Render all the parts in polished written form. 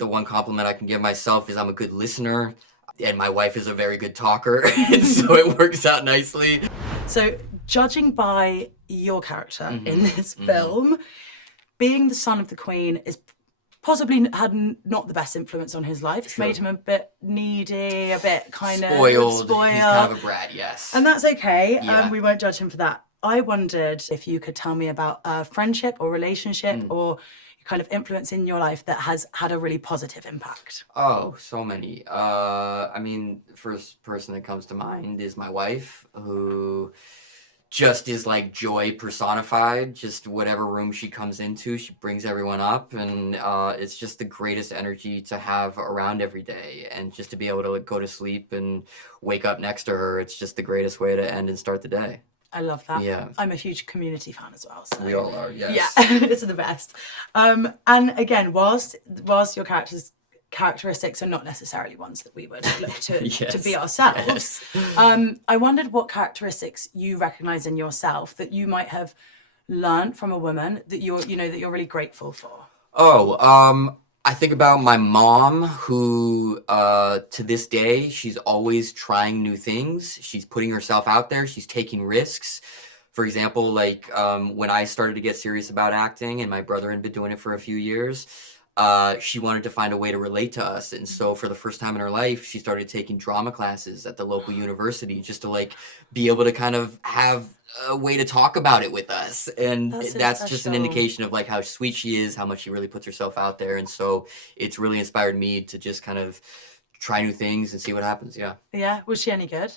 the one compliment I can give myself is I'm a good listener, and my wife is a very good talker, and so it works out nicely. So, judging by your character in this film, being the son of the Queen is possibly had not the best influence on his life. It's made him a bit needy, a bit kind of spoiled. He's kind of a brat, yes. And that's okay. Yeah. We won't judge him for that. I wondered if you could tell me about a friendship or relationship or kind of influence in your life that has had a really positive impact. Oh, so many. I mean, first person that comes to mind is my wife, who just is like joy personified. Just whatever room she comes into, she brings everyone up, and it's just the greatest energy to have around every day. And just to be able to like, go to sleep and wake up next to her, it's just the greatest way to end and start the day. I love that. Yeah. I'm a huge Community fan as well. So. We all are, yes. Yeah, it's the best. And again, whilst your characteristics are not necessarily ones that we would look to be ourselves, I wondered what characteristics you recognise in yourself that you might have learned from a woman that you're really grateful for. I think about my mom, who, to this day, she's always trying new things. She's putting herself out there. She's taking risks. For example, like when I started to get serious about acting, and my brother had been doing it for a few years, she wanted to find a way to relate to us. And so for the first time in her life, she started taking drama classes at the local university just to like be able to kind of have a way to talk about it with us. And that's just an indication of like how sweet she is, how much she really puts herself out there. And so it's really inspired me to just kind of try new things and see what happens. Yeah. Yeah. Was she any good?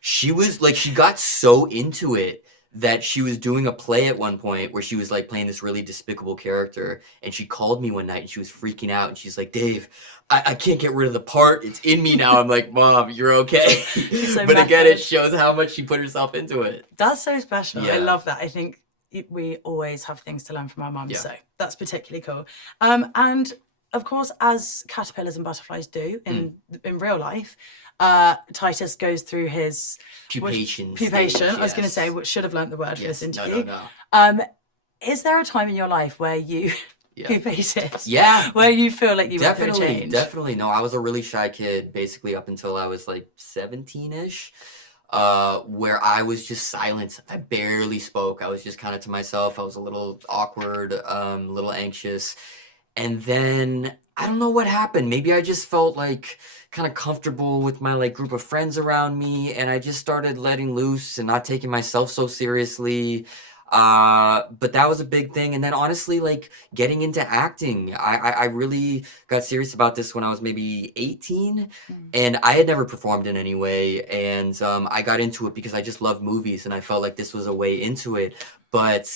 She was like, she got so into it that she was doing a play at one point where she was like playing this really despicable character, and she called me one night and she was freaking out, and she's like, Dave, I can't get rid of the part. It's in me now. I'm like, Mom, you're okay. So but again, it shows how much she put herself into it. That's so special. Yeah. I love that. I think we always have things to learn from our mums, so that's particularly cool. And of course, as caterpillars and butterflies do in real life, Titus goes through his pupation. Stage, I was going to say, should have learnt the word for this interview. No. Is there a time in your life where you pupated? Yeah. Where you feel like you went through a change? Definitely. No, I was a really shy kid, basically up until I was like 17-ish, where I was just silent. I barely spoke. I was just kind of to myself. I was a little awkward, a little anxious. And then I don't know what happened. Maybe I just felt like kind of comfortable with my like group of friends around me, and I just started letting loose and not taking myself so seriously. But that was a big thing. And then honestly, like getting into acting, I really got serious about this when I was maybe 18, and I had never performed in any way. And I got into it because I just loved movies, and I felt like this was a way into it. But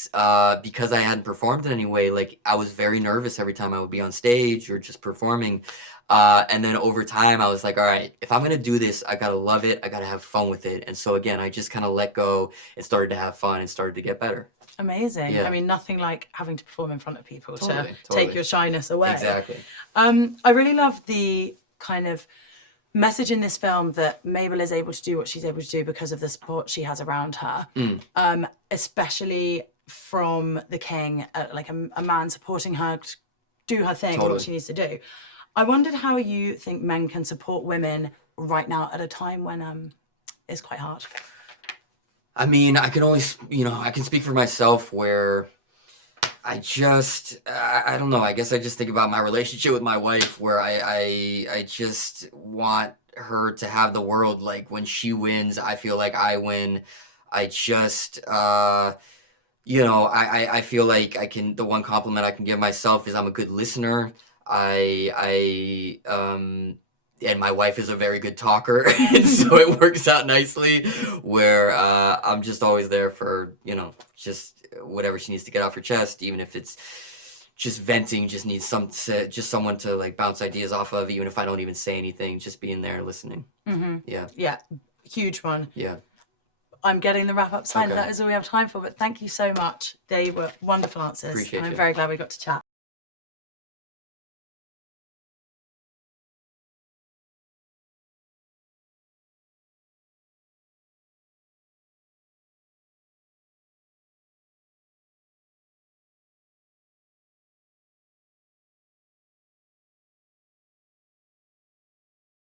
because I hadn't performed in any way, like I was very nervous every time I would be on stage or just performing. And then over time, I was like, all right, if I'm going to do this, I got to love it. I got to have fun with it. And so again, I just kind of let go and started to have fun and started to get better. Amazing. Yeah. I mean, nothing like having to perform in front of people Totally. take your shyness away. Exactly. I really love the kind of message in this film that Mabel is able to do what she's able to do because of the support she has around her, especially from the king, like a man supporting her to do her thing, what she needs to do. I wondered how you think men can support women right now at a time when it's quite hard. I mean, I can only, I can speak for myself where I don't know. I guess I just think about my relationship with my wife, where I just want her to have the world. Like when she wins, I feel like I win. I just, I feel like the one compliment I can give myself is I'm a good listener. And my wife is a very good talker, and so it works out nicely where I'm just always there for, just whatever she needs to get off her chest, even if it's just venting, just needs someone to like bounce ideas off of, even if I don't even say anything, just being there listening. Yeah, huge one. Yeah, I'm getting the wrap up sign. Okay. That is all we have time for, but thank you so much. They were wonderful answers. Appreciate and I'm you. very glad we got to chat.